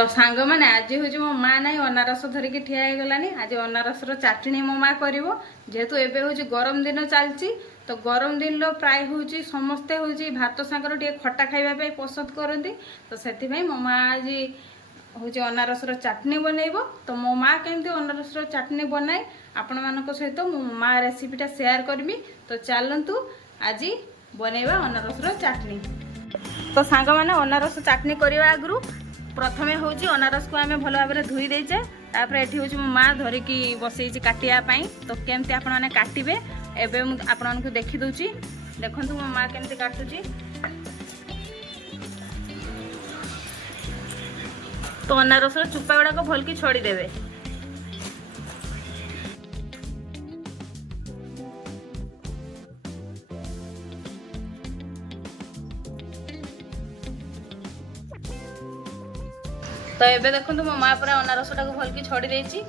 तो सांग मैंने आज हूँ मो माँ ना अनारस धरिकी ठिया हो गलानी। आज अनारस चाटनी मो माँ कर जेहेतु एबे हूँ गरम दिन चलती तो गरम दिन प्राय हूँ समस्ते हूँ भात सांगर टे खटा खाइबा पसंद करती तो से मो माँ आज हूँ अनारस चाटनी बनइब। तो मो माँ केमती अनारस चाटनी बनाए आपण मान सहित मो माँ रेसिपीटा शेयर करमी। तो चलतु आज बनइबा अनारस चाटनी। तो सांग मैंने अनारस चाटनी करने आगु प्रथमे हूँ अनारस को आम भल भाव धोई देचे तापर एठी हूँ मो माँ धरिकी बसई काटापी। तो केमती आपण मैंने काटे एवं आपण को देखी दूची देखु मो माँ केमती काटुची। तो अनारस चुपा गुड़ाक भल कि छड़ीदेवे। तो ये देखो मो माँ पूरा अनारसटा को भल कि छड़ी देती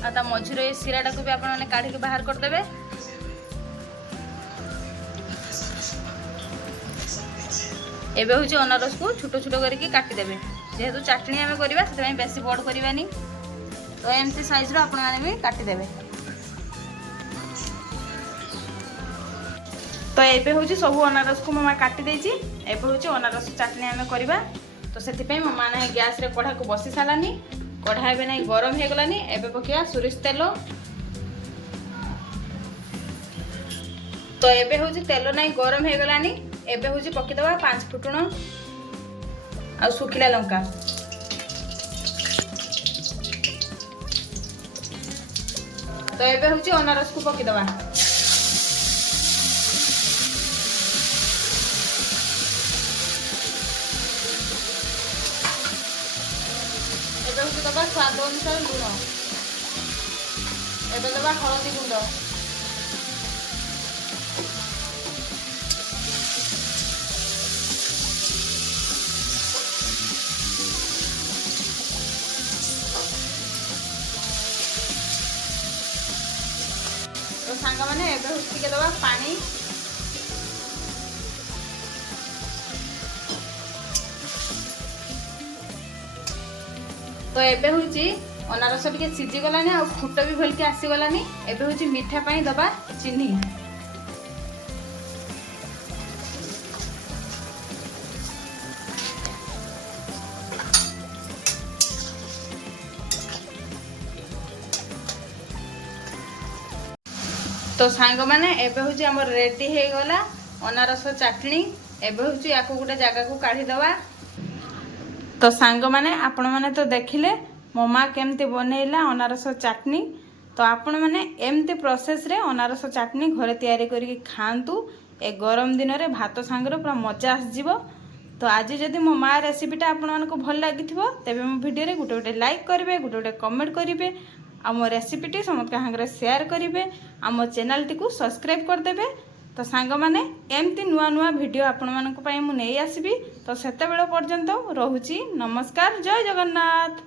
आ मझीर ये शिराटा को भी आप काढ़ी बाहर करदे। एबे हूँ अनारस को छोट छोट करके काटिदेवे जेहेतु चाटनी आम करवा से बेसी बड़ करवानी। तो एमती साइज रो आपण भी काटिदेवे। तो ये हूँ सब अनारस को मो माँ काटी देती एबे हूँ अनारस चाटनी आम करवा। तो से मो माँ ना गैस रे कढ़ा को बसी सारानी कढ़ा एबे ना गरम हो गलानी। एबे पकड़ा सोरिष तेल। तो एबे हूँ तेल ना गरम हो गलानी। एबे हूँ पकईदवा 5 फुटुण आ सुखिला लंका। तो एबे हूँ अनारस को पकईदवा। एबे हूँ दबा स्वाद अनुसार लुण। एबे दबा हलदी गुंड। तो सांग मैंने एबे हूँ दबा पानी। तो एबे हूँ अनारस टे सीझी गलानी आ फुट भी भल के आसीगलानी। एबे हूँ मीठा पाई दबा चीनी। तो सांग मैंने एबे हूँ आम रेडी हो गला अनारस चाटनी। एबे हूँ या गोटे जगह को काढ़ीदवा। तो सांग मैंने आपण मैंने तो देखिले मो माँ केमती बनैला अनारस चाटनी। तो आपण मैंने एमती प्रोसेस रे अनारस चाटनी घरे तैयारी करके खातु। ए गरम दिन में भात सांगर पूरा मजा आसजिवो। तो आज जदि मो माँ रेसिपीटा आपण मानक भल लगी तेबे मो वीडियो रे गोटे गोटे लाइक करेंगे गोटे गोटे कमेंट करेंगे आ मो रेसिपीटी समस्त हांगरे शेयर करेंगे आ मो चैनल टी को सब्सक्राइब करदेवे। तो सांग माने एमती नुआ नुआ वीडियो आपण मानक पई मु नै आसीबी। तो सेते बेला पर्यंत रहुची नमस्कार जय जगन्नाथ।